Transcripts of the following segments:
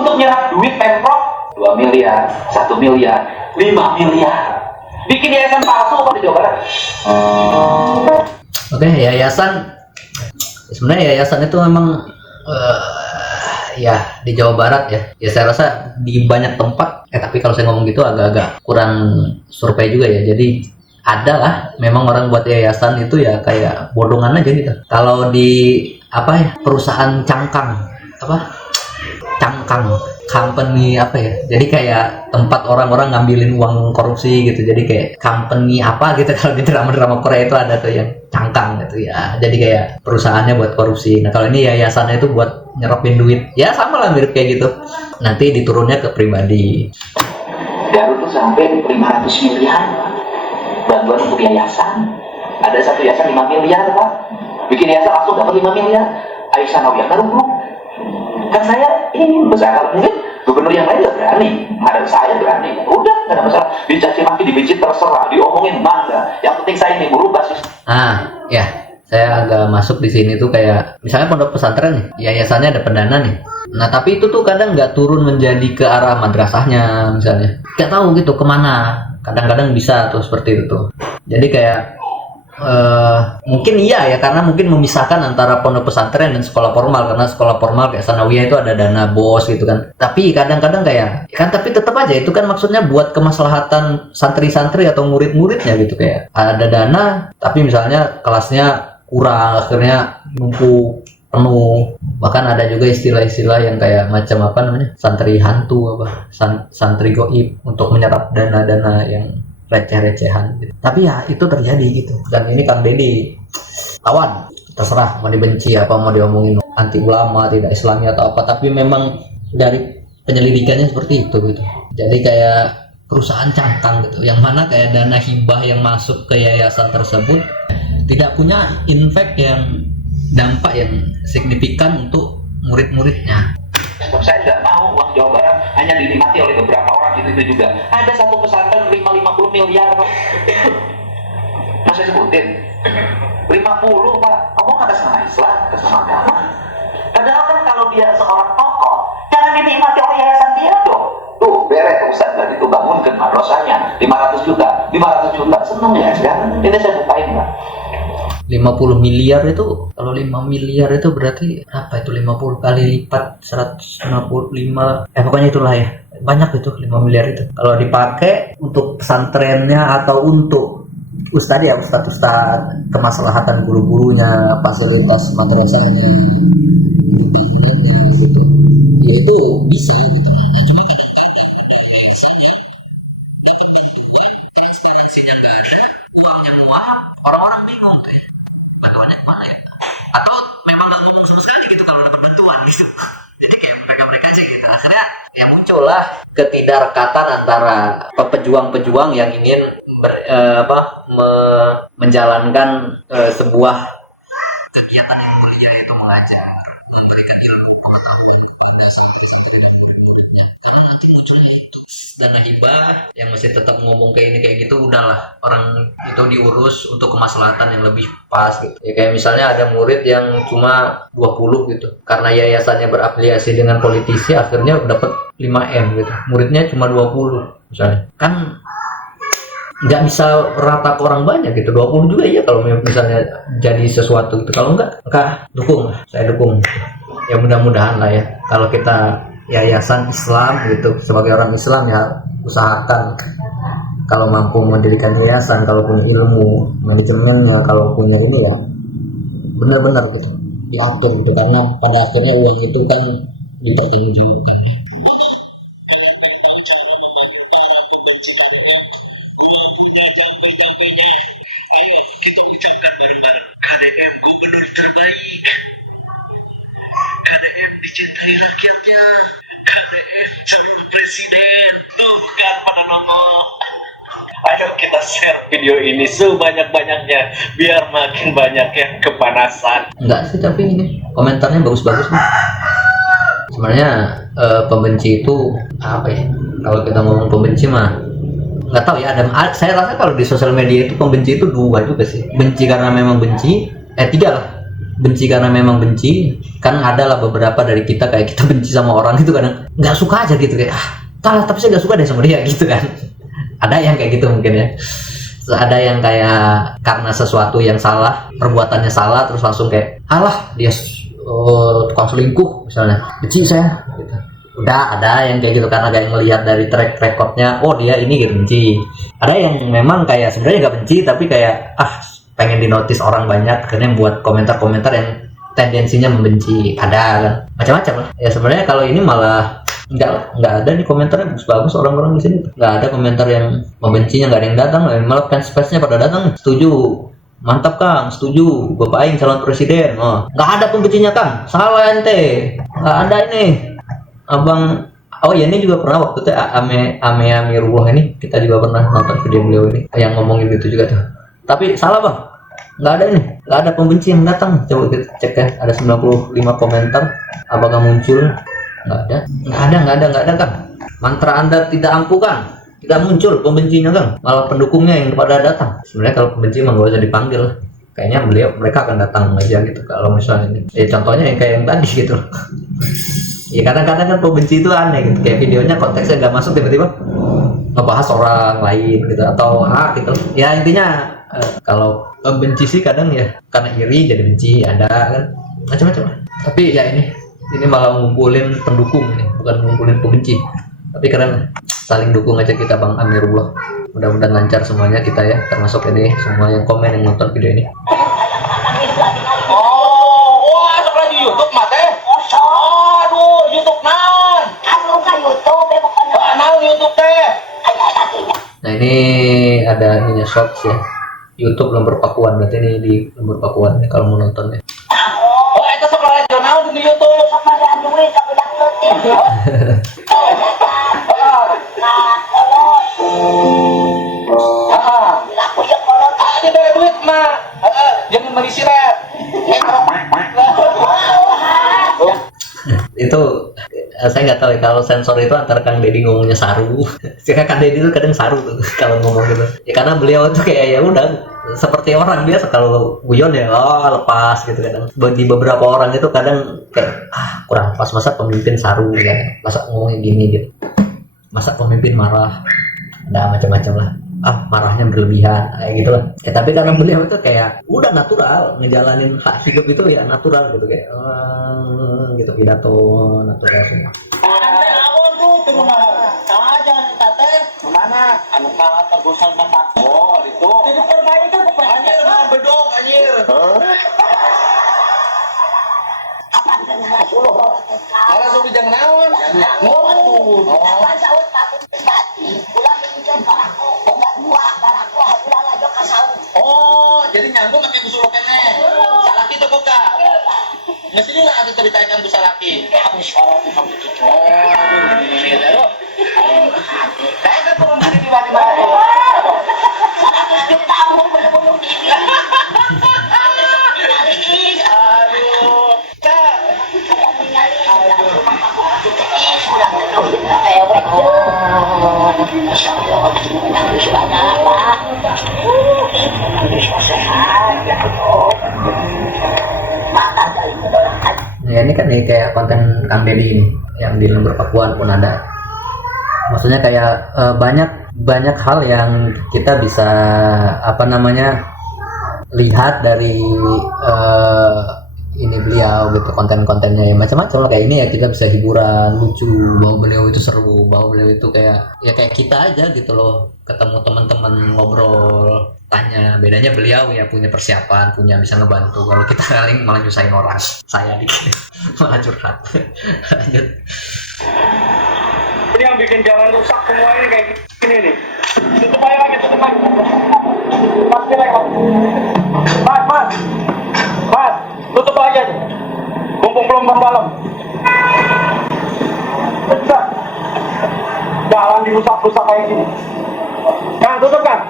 untuk nyerap duit Pemprov 2 miliar, 1 miliar, 5 miliar. Bikin yayasan palsu kok di Jawa Barat. Oke, yayasan sebenarnya yayasan itu memang ya di Jawa Barat ya. Ya saya rasa di banyak tempat. Tapi kalau saya ngomong gitu agak-agak kurang survei juga ya. Jadi ada lah memang orang buat yayasan itu ya kayak bodongan aja gitu. Kalau di apa ya, perusahaan cangkang company apa ya, jadi kayak tempat orang-orang ngambilin uang korupsi gitu, jadi kayak company apa gitu. Kalau di drama-drama Korea itu ada tuh yang cangkang gitu ya, jadi kayak perusahaannya buat korupsi. Nah kalau ini yayasannya itu buat nyerapin duit ya, sama lah mirip kayak gitu, nanti diturunnya ke pribadi. Garut tuh sampai 500 miliar bantuan untuk yayasan. Ada satu yayasan 5 miliar Pak, bikin yayasan langsung dapat 5 miliar. Aisyah Nawiyah Garut kan saya ini besar, mungkin gubernur yang lain gak berani, ada saya berani, udah gak ada masalah, dicaci maki, dibenci terserah, diomongin bangga, yang penting saya ini merubah sistem. Ya saya agak masuk di sini tuh kayak misalnya pondok pesantren nih, yayasannya ada pendana nih, nah tapi itu tuh kadang nggak turun menjadi ke arah madrasahnya misalnya, nggak tahu gitu kemana, kadang-kadang bisa tuh seperti itu tuh. Jadi kayak mungkin iya ya, karena mungkin memisahkan antara pondok pesantren dan sekolah formal, karena sekolah formal kayak sanawiyah itu ada dana bos gitu kan. Tapi kadang-kadang kayak kan, tapi tetap aja itu kan maksudnya buat kemaslahatan santri-santri atau murid-muridnya gitu, kayak ada dana tapi misalnya kelasnya kurang, akhirnya numpuk penuh. Bahkan ada juga istilah-istilah yang kayak macam apa namanya, santri hantu apa, santri goib untuk menyerap dana-dana yang receh-recehan gitu. Tapi ya itu terjadi gitu. Dan ini Kang Deddy lawan, terserah mau dibenci apa, mau diomongin anti ulama, tidak Islami atau apa, tapi memang dari penyelidikannya seperti itu gitu. Jadi kayak perusahaan cangkang gitu, yang mana kayak dana hibah yang masuk ke yayasan tersebut tidak punya impact yang dampak yang signifikan untuk murid-muridnya. Saya tidak mau uang Jawa Barat hanya dinikmati oleh beberapa orang gitu juga. Ada satu pesantren 50 miliar Pak. Mas saya sebutin 50 Pak. Ngomong atas nama Islam, atas nama agama. Padahal kan kalau dia seorang tokoh, jangan dinikmati oleh yayasan dia dong. Tuh beres Ustaz tadi itu bangunkan madrasahnya 500 juta, seneng ya sekarang. Ini saya bukain Pak. 50 miliar itu, kalau 5 miliar itu berarti apa itu, 50 kali lipat 155, pokoknya itulah ya, banyak itu 5 miliar itu. Kalau dipakai untuk pesantrennya atau untuk ustadz ya, ustadz kemaslahatan guru-gurunya, fasilitas madrasahnya gitu, ya itu bisa gitu. Transparansinya nggak ada, uangnya muap, orang-orang bingung kayak bantuannya kemana ya, atau memang nggak ngomong sama sekali gitu kalau dapat bantuan gitu. Jadi kayak mereka aja gitu, akhirnya ya muncullah ketidakrekatan antara pejuang-pejuang yang ingin menjalankan sebuah kegiatan yang mulia, yaitu mengajar, memberikan ilmu pengetahuan kepada santri-santri dan murid-muridnya. Karena nanti munculnya itu dana hibah yang masih tetap ngomong kayak ini kayak gitu, udahlah orang itu diurus untuk kemaslahatan yang lebih pas gitu. Ya kayak misalnya ada murid yang cuma 20 gitu, karena yayasannya berafiliasi dengan politisi, akhirnya dapat 5M gitu. Muridnya cuma 20 misalnya. Kan nggak bisa rata ke orang banyak gitu. 20 juga iya kalau misalnya jadi sesuatu gitu. Kalau enggak dukung, saya dukung. Ya mudah-mudahan lah ya, kalau kita yayasan Islam gitu, sebagai orang Islam ya usahakan kalau mampu mendirikan yayasan, kalau punya ilmu manajemennya, kalau punya ini ya benar-benar gitu diatur gitu, karena pada akhirnya uang itu kan dipertanggungjawabkan. Ayo kita ucapkan bareng-bareng, KDM gubernur terbaik, KDM dicintai rakyatnya, KDM calon presiden. Tuh kan pada nongol. Ayo kita share video ini sebanyak-banyaknya biar makin banyak yang kepanasan. Enggak sih, tapi ini komentarnya bagus-bagus nih. Sebenarnya pembenci itu apa ya? Kalau kita ngomong pembenci mah nggak tahu ya, saya rasa kalau di sosial media itu pembenci itu dua juga sih. Benci karena memang benci, tiga lah. benci karena memang benci. Kan ada lah beberapa dari kita kayak kita benci sama orang itu kadang nggak suka aja gitu kayak tapi saya nggak suka deh sama dia gitu kan. Ada yang kayak gitu mungkin ya. Terus ada yang kayak karena sesuatu yang salah, perbuatannya salah, terus langsung kayak alah dia tukang selingkuh misalnya, benci saya gitu. Udah ada yang kayak gitu karena kayak ngelihat dari track recordnya, oh dia ini gitu benci. Ada yang memang kayak sebenarnya nggak benci tapi kayak pengen dinotis orang banyak, akhirnya buat komentar-komentar yang tendensinya membenci. Ada kan macam-macam lah ya. Sebenarnya kalau ini malah nggak ada nih komentarnya bagus-bagus, orang-orang di sini nggak ada komentar yang membencinya, nggak ada yang datang, malah fans-fansnya pada datang, setuju, mantap Kang, setuju, Bapak Aing calon presiden. Nggak ada pembencinya Kang, salah ente, nggak ada ini abang. Oh ya, ini juga pernah waktu itu Ame Amirullah ini, kita juga pernah nonton video beliau ini yang ngomongin gitu juga tuh. Tapi salah bang, nggak ada ini, nggak ada pembenci yang datang. Coba kita cek ya, ada 95 komentar, apakah muncul? Nggak ada Kang. Mantra Anda tidak ampuh Kang, tidak muncul pembencinya Kang, malah pendukungnya yang pada datang. Sebenarnya kalau pembenci mah nggak usah dipanggil, kayaknya mereka akan datang aja gitu. Kalau misalnya ini, contohnya yang kayak yang tadi gitu. Ya kadang-kadang kan pembenci itu aneh gitu, kayak videonya konteksnya nggak masuk, tiba-tiba ngebahas orang lain gitu atau gitu. Ya intinya kalau benci sih kadang ya karena iri jadi benci, ada kan macam-macam. Tapi ya ini malah ngumpulin pendukung nih, bukan ngumpulin pembenci. Tapi keren, saling dukung aja kita Bang Amirullah. Mudah-mudahan lancar semuanya kita ya, termasuk ini semua yang komen yang nonton video ini. Wah, sebelah di YouTube mate. Aduh, YouTube naon? Naon YouTube teh? Nah ini ada ininya shorts ya, YouTube Lembur Pakuan, berarti ini di Lembur Pakuan ya, kalau mau nonton ya. Oh, itu sebelah naon di YouTube? Tidak ada duit mah, jangan beli silet. Itu saya nggak tahu ya, kalau sensor itu antara Kang Deddy ngomongnya saru. Karena Kang Deddy itu kadang saru tuh kalau ngomong gitu. Ya karena beliau itu kayak ya udah seperti orang biasa, kalau guyon ya lepas gitu kadang. Di beberapa orang itu kadang kayak kurang pas, masa pemimpin saru ya, masa ngomongnya gini gitu. Masa pemimpin marah, ada macam-macam lah. Marahnya berlebihan kayak gitu lah ya. Tapi karena beliau itu kayak udah natural ngejalanin hak hidup itu ya, natural gitu kayak gitu, pidato natural semua. Mana anu kalah tegusan tempat itu jadi perbaikan anjir mah bedog anjir. Ala sudah jangan naon. Oh, jadi nyambung pakai busur kene. Salaki tuh buka. Mestinya nggak ada ceritakan busur laki. Habis kalau kamu gitu. Oh, saya kan turun dari tiba-tiba. Ya ini kan nih kayak konten Kang Deddy ini yang di Lembur Pakuan pun ada. Maksudnya kayak banyak hal yang kita bisa lihat dari ini beliau gitu, konten-kontennya ya macam-macam lah. Kayak ini ya kita bisa hiburan, lucu, bahwa beliau itu seru, bahwa beliau itu kayak kita aja gitu loh, ketemu teman-teman ngobrol, tanya. Bedanya beliau ya punya persiapan, bisa ngebantu. Kalau kita paling malah nyusahin orang, saya dikit malah curhat. Lanjut. Ini yang bikin jalan rusak semua ini kayak gini nih. Tutup aja lagi, tutup lagi. Mas, tutup aja. Mumpung belum dalam. Bisa. Jalan dirusak-rusak kayak gini. Kan, tutup kan?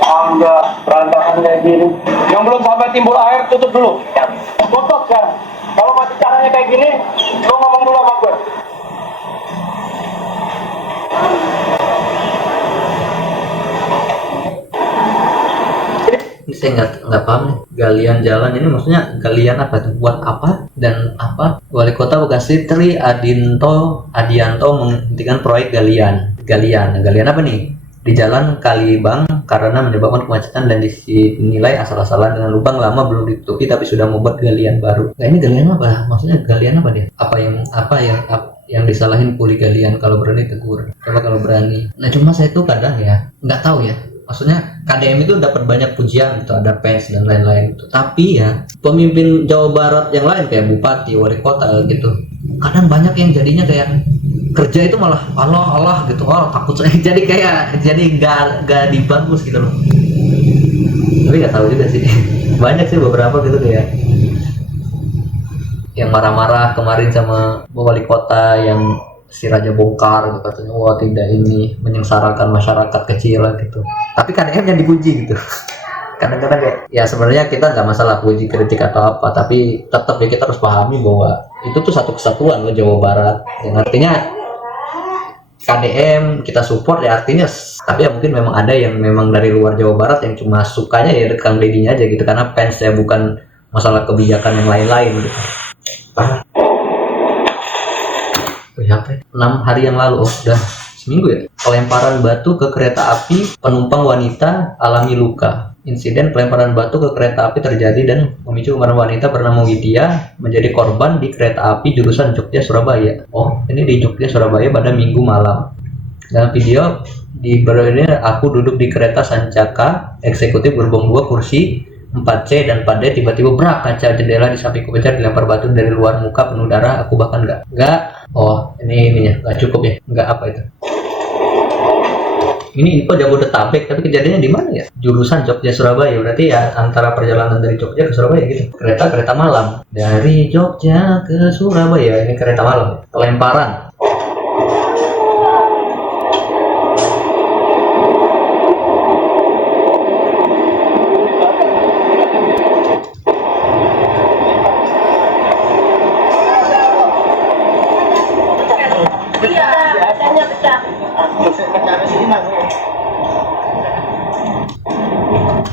Enggak, berantakan kayak gini. Yang belum sampai timbul air, tutup dulu. Tutup kan? Kalau masih caranya kayak gini, lo ngomong dulu sama gue. saya nggak paham nih, galian jalan ini maksudnya galian apa tuh, buat apa dan apa. Wali Kota Bekasi Tri Adianto menghentikan proyek galian. Nah, galian apa nih? Di Jalan Kalibang karena menyebabkan kemacetan dan dinilai asal-asalan dengan lubang lama belum ditutupi tapi sudah membuat galian baru. Nah, ini galian apa? Maksudnya galian apa dia? Apa yang disalahin kuli galian? Kalau berani tegur. Coba kalau berani. Nah, cuma saya tuh kadang ya nggak tahu ya. Maksudnya KDM itu dapat banyak pujian gitu, ada PES dan lain-lain gitu. Tapi ya pemimpin Jawa Barat yang lain kayak bupati, wali kota gitu, kadang banyak yang jadinya kayak kerja itu malah Allah gitu, takut saya jadi nggak dibagus gitu loh. Tapi nggak tahu juga sih. Banyak sih beberapa gitu kayak yang marah-marah kemarin sama wali kota yang si Raja Bongkar gitu, katanya wah tidak ini menyengsarakan masyarakat kecil gitu. Tapi KDM yang dipuji gitu. Kadang-kadang kayak ya sebenarnya kita nggak masalah puji kritik atau apa, tapi tetap ya kita harus pahami bahwa itu tuh satu kesatuan loh Jawa Barat. Yang artinya KDM kita support ya artinya, tapi ya mungkin memang ada yang memang dari luar Jawa Barat yang cuma sukanya ya Kang Dedinya aja gitu karena fans ya, bukan masalah kebijakan yang lain-lain gitu. Berapa? 6 hari yang lalu, udah seminggu ya. Pelemparan batu ke kereta api, penumpang wanita alami luka. Insiden pelemparan batu ke kereta api terjadi dan memicu kemarahan wanita bernama Widya menjadi korban di kereta api jurusan Jogja Surabaya. Oh, ini di Jogja Surabaya pada Minggu malam. Dalam video di ini aku duduk di kereta Sancaka eksekutif gerbong 2 kursi 4C dan 4D, tiba-tiba brak kaca jendela di sampingku pecah, dilempar batu dari luar muka penuh darah. Aku bahkan enggak. Oh, ininya enggak cukup ya. Enggak apa itu. Ini info Jabodetabek, tapi kejadiannya di mana ya? Jurusan Jogja Surabaya, berarti ya antara perjalanan dari Jogja ke Surabaya gitu. Kereta malam dari Jogja ke Surabaya, ini kereta malam. Pelemparan.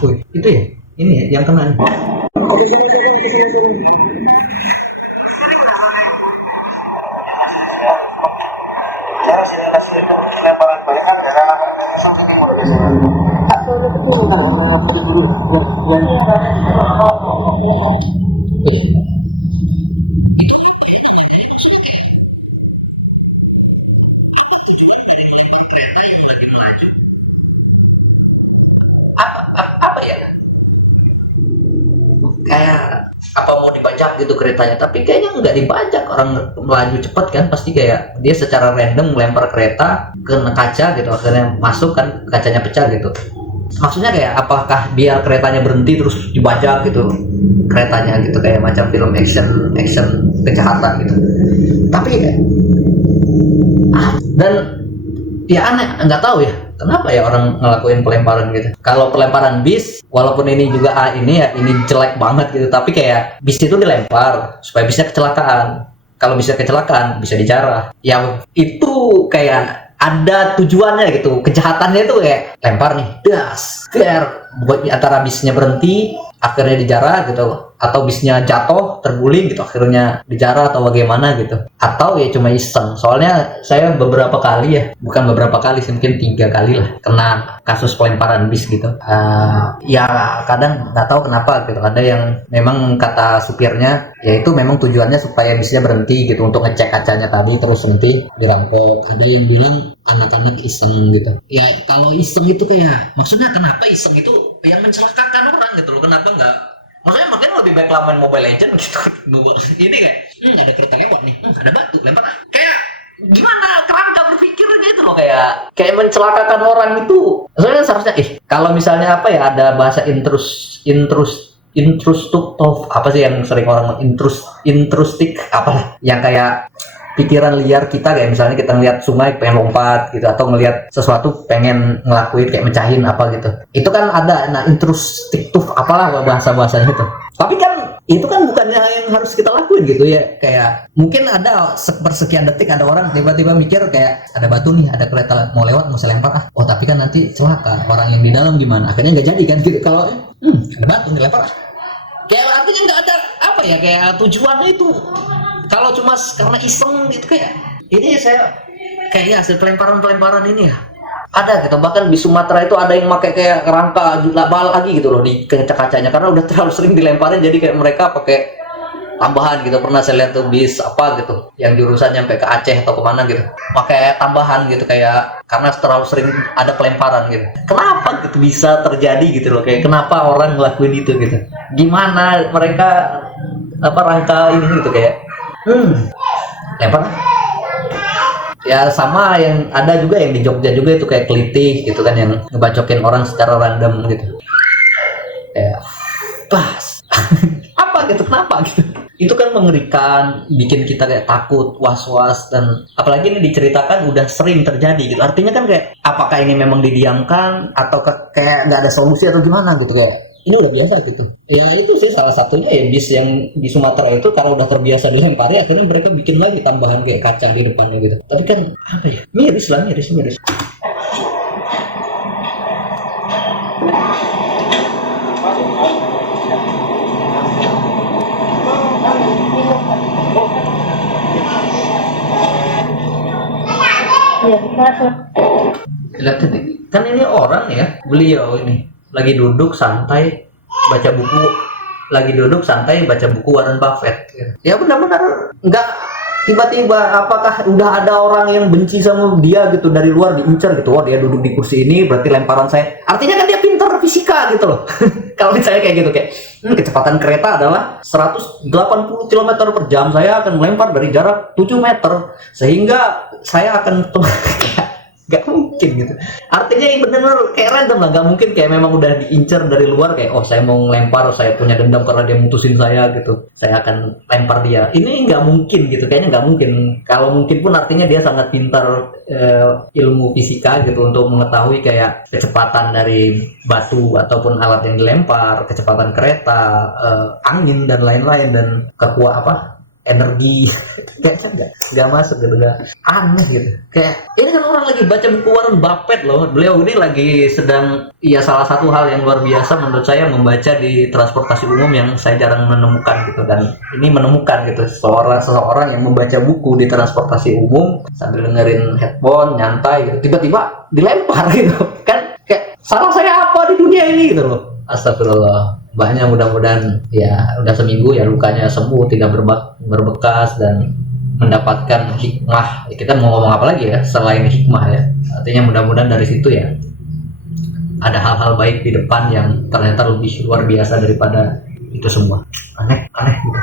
Wih, itu ya? Ini ya, yang kena nih. Apa ya? Kayak apa mau dibajak gitu keretanya, tapi kayaknya nggak dibajak, orang melaju cepat kan pasti kayak dia secara random melempar kereta ke kaca gitu, akhirnya masuk kan kacanya pecah gitu. Maksudnya kayak apakah biar keretanya berhenti terus dibajak gitu keretanya gitu, kayak macam film action kejahatan gitu. Tapi dan ya aneh, nggak tahu ya kenapa ya orang ngelakuin pelemparan gitu. Kalau pelemparan bis, walaupun ini juga ini jelek banget gitu, tapi kayak bis itu dilempar supaya bisnya kecelakaan. Kalau bisa kecelakaan bisa dijarah. Ya itu kayak ada tujuannya gitu. Kejahatannya itu kayak lempar nih, das, biar buat antara bisnya berhenti, akhirnya dijarah gitu, atau bisnya jatuh terguling gitu, akhirnya dijarah atau bagaimana gitu, atau ya cuma iseng. Soalnya saya beberapa kali ya, bukan beberapa kali sih, mungkin 3 kali lah kena kasus pelemparan bis gitu. Ya kadang nggak tahu kenapa gitu, ada yang memang kata supirnya ya itu memang tujuannya supaya bisnya berhenti gitu, untuk ngecek kacanya tadi terus berhenti dirampok. Ada yang bilang anak-anak iseng gitu. Ya kalau iseng itu kayak, maksudnya kenapa iseng itu yang mencelakakan orang gitu loh, kenapa nggak, maksudnya makanya lebih baik main Mobile Legend gitu. Ini kayak ada kereta lewat nih, ada batu lempar, kayak gimana kerangka berpikirnya itu loh, kayak mencelakakan orang itu. Soalnya seharusnya kalau misalnya apa ya, ada bahasa intrustuk apa sih yang sering orang intrustik apa yang kayak pikiran liar kita, kayak misalnya kita ngeliat sungai pengen lompat gitu, atau ngeliat sesuatu pengen ngelakuin kayak mecahin apa gitu, itu kan ada intrustiktif apalah bahasa-bahasanya itu. Tapi kan itu kan bukannya yang harus kita lakuin gitu ya. Kayak mungkin ada sepersekian detik ada orang tiba-tiba mikir kayak ada batu nih, ada kereta mau lewat, mau saya lempar oh tapi kan nanti celaka, orang yang di dalam gimana, akhirnya nggak jadi kan gitu. Kalau ada batu dilempar. Kayak artinya nggak ada apa ya, kayak tujuannya itu. Kalau cuma karena iseng gitu kayak ini saya kayaknya hasil pelemparan ini ya. Ada gitu, bahkan di Sumatera itu ada yang pakai kayak rangka bal lagi gitu loh di kaca-kacanya karena udah terlalu sering dilemparin, jadi kayak mereka pakai tambahan gitu. Pernah saya lihat tuh bis apa gitu yang jurusan nyampe ke Aceh atau kemana gitu pakai tambahan gitu kayak karena terlalu sering ada pelemparan gitu. Kenapa gitu bisa terjadi gitu loh, kayak kenapa orang ngelakuin itu gitu, gimana mereka apa rangka ini gitu kayak lempar. Ya sama yang ada juga yang di Jogja juga itu kayak kelitih gitu kan, yang ngebacokin orang secara random gitu. Kayak pas apa gitu, kenapa gitu. Itu kan mengerikan, bikin kita kayak takut, was-was, dan apalagi ini diceritakan udah sering terjadi gitu. Artinya kan kayak apakah ini memang didiamkan atau kayak nggak ada solusi atau gimana gitu, kayak ini udah biasa gitu. Ya itu sih salah satunya ya, bis yang di Sumatera itu karena udah terbiasa dilempari, akhirnya mereka bikin lagi tambahan kayak kaca di depannya gitu. Tapi kan apa ya, miris. Lihat kan ini orang ya, beliau ini lagi duduk santai baca buku, Warren Buffett. Ya benar-benar nggak tiba-tiba apakah udah ada orang yang benci sama dia gitu dari luar diincar gitu, oh dia duduk di kursi ini berarti lemparan saya, artinya kan dia pintar fisika gitu loh. Kalau misalnya kayak gitu kayak kecepatan kereta adalah 180 km per jam, saya akan melempar dari jarak 7 meter sehingga saya akan nggak mungkin gitu. Artinya ini benar-benar kayak random lah, nggak mungkin kayak memang udah diincar dari luar kayak oh saya mau ngelempar, saya punya dendam karena dia mutusin saya gitu, saya akan lempar dia. Ini nggak mungkin gitu, kayaknya nggak mungkin. Kalau mungkin pun artinya dia sangat pintar ilmu fisika gitu untuk mengetahui kayak kecepatan dari batu ataupun alat yang dilempar, kecepatan kereta, angin dan lain-lain, dan kekuatan energi. Kayaknya nggak masuk gitu, nggak, aneh gitu. Kayak ini kan orang lagi baca buku Warren Buffett loh, beliau ini lagi sedang, ya salah satu hal yang luar biasa menurut saya membaca di transportasi umum yang saya jarang menemukan gitu, dan ini menemukan gitu seseorang yang membaca buku di transportasi umum sambil dengerin headphone nyantai gitu, tiba-tiba dilempar gitu kan, kayak salah saya apa di dunia ini gitu loh. Astagfirullah. Mbaknya mudah-mudahan ya udah seminggu ya lukanya sembuh, tidak berbekas, dan mendapatkan hikmah. Kita mau ngomong apa lagi ya selain hikmah ya, artinya mudah-mudahan dari situ ya ada hal-hal baik di depan yang ternyata lebih luar biasa daripada itu semua. Aneh gitu,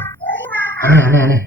aneh.